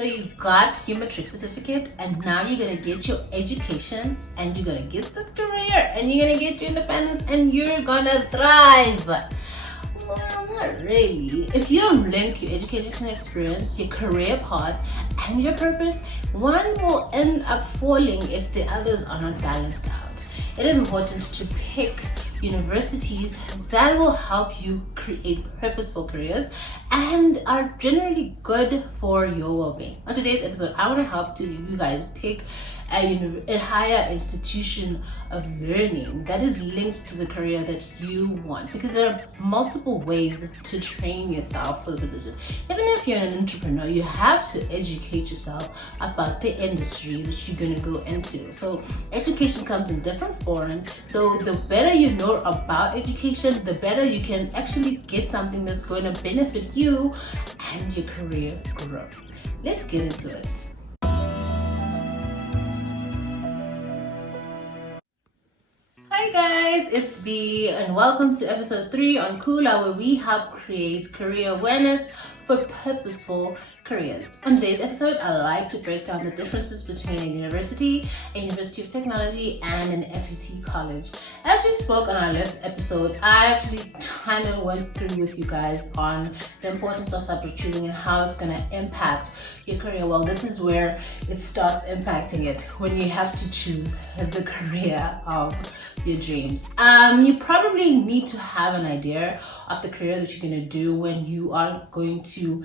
So you got your matric certificate, and now you're gonna get your education, and you're gonna get the career, and you're gonna get your independence, and you're gonna thrive. Well, not really. If you don't link your education experience, your career path, and your purpose, one will end up falling if the others are not balanced out. It is important to pick universities that will help you create purposeful careers and are generally good for your well-being. On today's episode, I want to help you guys pick a higher institution of learning that is linked to the career that you want, because there are multiple ways to train yourself for the position. Even if you're an entrepreneur, you have to educate yourself about the industry that you're going to go into. So education comes in different forms. So the better you know about education, the better you can actually get something that's going to benefit you and your career grow. Let's get into it. Hi guys, it's B and welcome to episode 3 on Kula, where we help create career awareness for purposeful careers. On today's episode, I like to break down the differences between a university of technology, and an FET college. As we spoke on our last episode, I actually kind of went through with you guys on the importance of subject choosing and how it's going to impact your career. Well, this is where it starts impacting it, when you have to choose the career of your dreams. You probably need to have an idea of the career that you're going to do when you are going to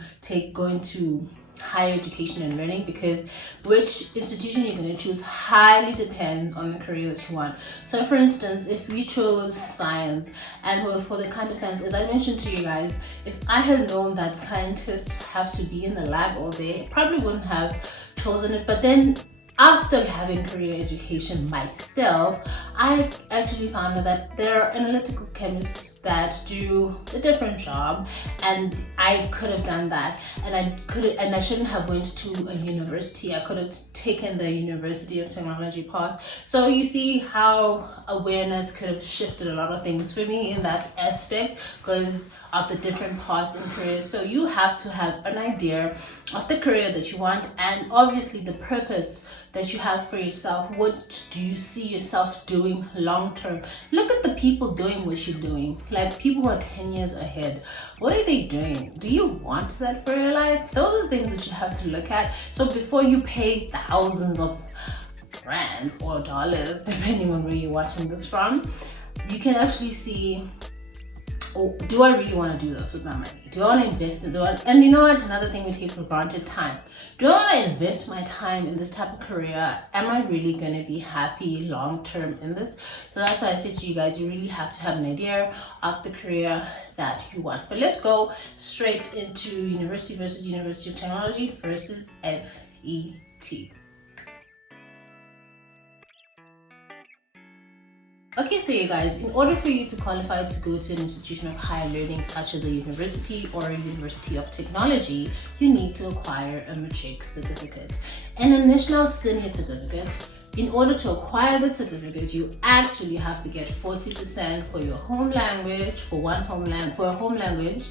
higher education and learning, because which institution you're going to choose highly depends on the career that you want. So for instance, if we chose science and was for the kind of science, as I mentioned to you guys, if I had known that scientists have to be in the lab all day, I probably wouldn't have chosen it. But then after having career education myself, I actually found out that there are analytical chemists that do a different job, and I could have done that, and I shouldn't have went to a university. I could have taken the University of Technology path. So you see how awareness could have shifted a lot of things for me in that aspect, because of the different paths in careers. So you have to have an idea of the career that you want, and obviously the purpose that you have for yourself. What do you see yourself doing long term? Look at the people doing what you're doing, like people who are 10 years ahead. What are they doing? Do you want that for your life? Those are things that you have to look at. So before you pay thousands of rands or dollars, depending on where you're watching this from, you can actually see, oh, do I really want to do this with my money? Do I want to invest in it? And you know what? Another thing we take for granted, time. Do I want to invest my time in this type of career? Am I really going to be happy long term in this? So that's why I said to you guys, you really have to have an idea of the career that you want. But let's go straight into university versus University of Technology versus FET. Okay, so you guys, in order for you to qualify to go to an institution of higher learning such as a university or a University of Technology, you need to acquire a matric certificate and a national senior certificate. In order to acquire the certificate, you actually have to get 40% for your home language, for a home language,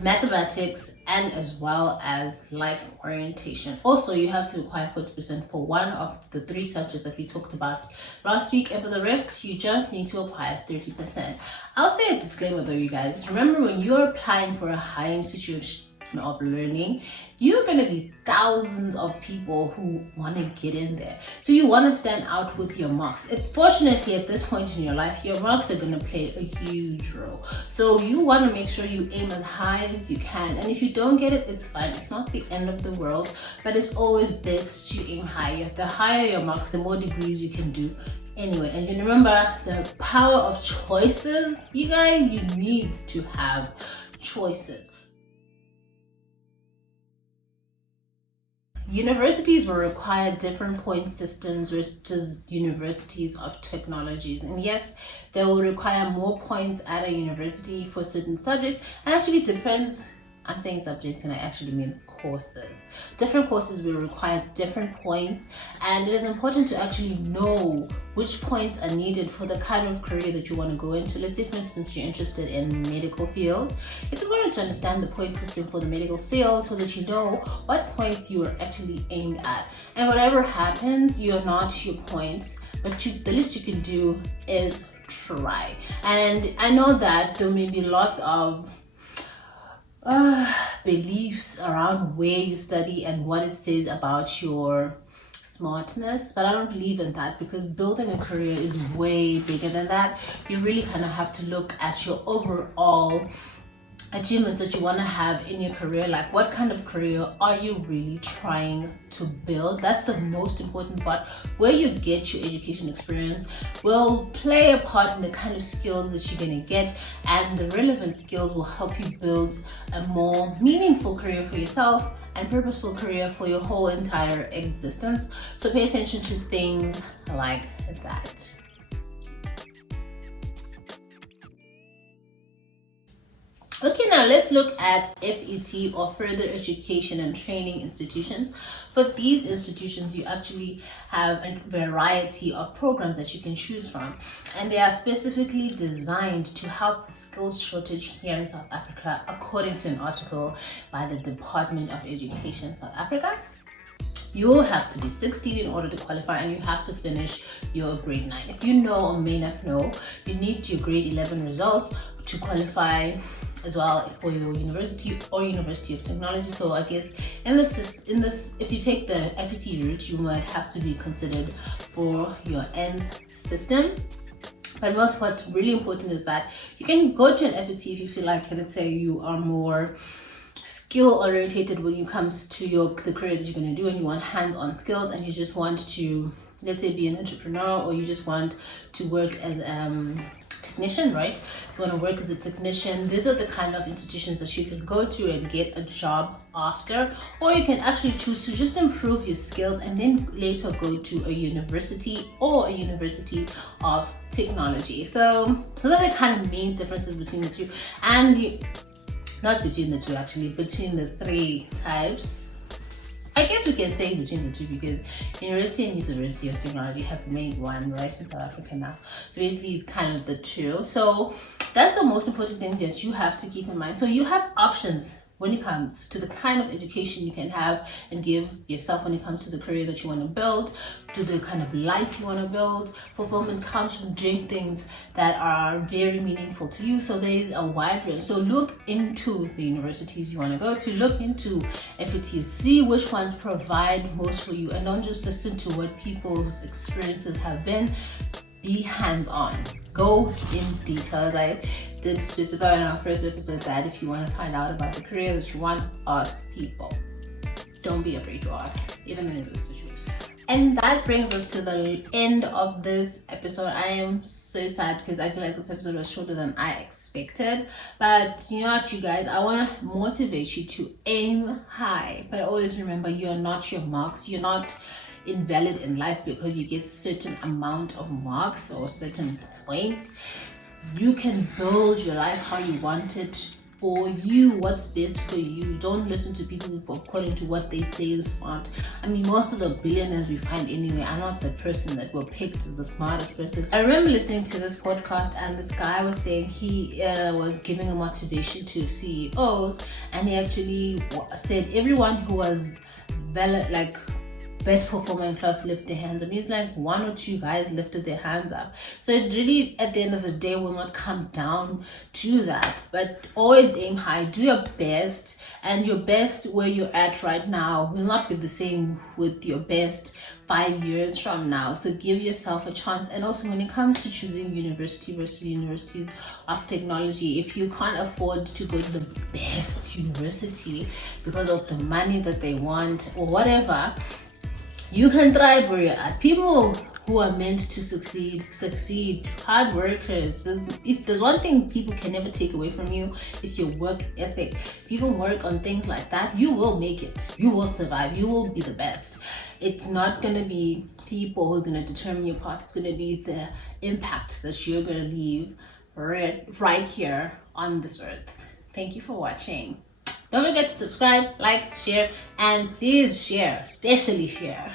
mathematics, and as well as life orientation. Also, you have to acquire 40% for one of the 3 subjects that we talked about last week, and for the rest, you just need to acquire 30%. I'll say a disclaimer though, you guys. Remember, when you're applying for a higher institution of learning, you're going to be thousands of people who want to get in there. So you want to stand out with your marks. Fortunately, at this point in your life, your marks are going to play a huge role. So you want to make sure you aim as high as you can. And if you don't get it, it's fine. It's not the end of the world, but it's always best to aim higher. The higher your marks, the more degrees you can do anyway. And you remember the power of choices. You guys, you need to have choices. Universities will require different point systems versus universities of technologies. And yes, they will require more points at a university for certain subjects. And actually depends, I'm saying subjects and I actually mean courses. Different courses will require different points, and it is important to actually know which points are needed for the kind of career that you want to go into. Let's say, for instance, you're interested in medical field. It's important to understand the point system for the medical field so that you know what points you are actually aimed at. And whatever happens, you're not your points, but the least you can do is try. And I know that there may be lots of beliefs around where you study and what it says about your smartness, but I don't believe in that, because building a career is way bigger than that. You really kind of have to look at your overall achievements that you want to have in your career. Like, what kind of career are you really trying to build? That's the most important part. Where you get your education experience will play a part in the kind of skills that you're going to get, and the relevant skills will help you build a more meaningful career for yourself and purposeful career for your whole entire existence. So pay attention to things like that. Okay, now let's look at FET, or further education and training institutions. For these institutions, you actually have a variety of programs that you can choose from, and they are specifically designed to help the skills shortage here in South Africa, according to an article by the Department of Education South Africa. You have to be 16 in order to qualify, and you have to finish your grade 9. If you know or may not know, you need your grade 11 results to qualify as well for your university or University of Technology. So I guess in this, if you take the FET route, you might have to be considered for your ENDS system. But what's really important is that you can go to an FET if you feel like, let's say, you are more skill orientated when it comes to the career that you're going to do, and you want hands-on skills, and you just want to, let's say, be an entrepreneur, or you just want to work as technician, right? You want to work as a technician. These are the kind of institutions that you can go to and get a job after, or you can actually choose to just improve your skills and then later go to a university or a university of technology. So those are the kind of main differences between the two, and not between the two actually, between the three types. I guess we can say between the two, because University and University of Technology have made one, right, in South Africa now. So basically it's kind of the two. So that's the most important thing that you have to keep in mind. So you have options when it comes to the kind of education you can have and give yourself when it comes to the career that you want to build, to the kind of life you want to build. Fulfillment comes from doing things that are very meaningful to you. So there is a wide range. So look into the universities you want to go to, look into FETs, see which ones provide most for you, and don't just listen to what people's experiences have been. Be hands-on. Go in detail. As I did specify in our first episode, that if you want to find out about the career that you want, ask people. Don't be afraid to ask, even in this situation. And that brings us to the end of this episode. I am so sad because I feel like this episode was shorter than I expected. But you know what, you guys, I want to motivate you to aim high. But always remember, you're not your marks. You're not invalid in life because you get certain amount of marks or certain points. You can build your life how you want it, for you, what's best for you. Don't listen to people according to what they say is smart. I mean, most of the billionaires we find anyway are not the person that were picked as the smartest person. I remember listening to this podcast, and this guy was saying he was giving a motivation to CEOs, and he actually said everyone who was valid, like best performer in class, lift their hands up. He's like, one or two guys lifted their hands up. So it really, at the end of the day, will not come down to that. But always aim high, do your best, and your best where you're at right now will not be the same with your best 5 years from now. So give yourself a chance. And also, when it comes to choosing university versus universities of technology, if you can't afford to go to the best university because of the money that they want or whatever, you can thrive where you're at. People who are meant to succeed, hard workers. If there's one thing people can never take away from you, it's your work ethic. If you can work on things like that, you will make it. You will survive. You will be the best. It's not going to be people who are going to determine your path. It's going to be the impact that you're going to leave right here on this earth. Thank you for watching. Don't forget to subscribe, like, share, and please share, especially share.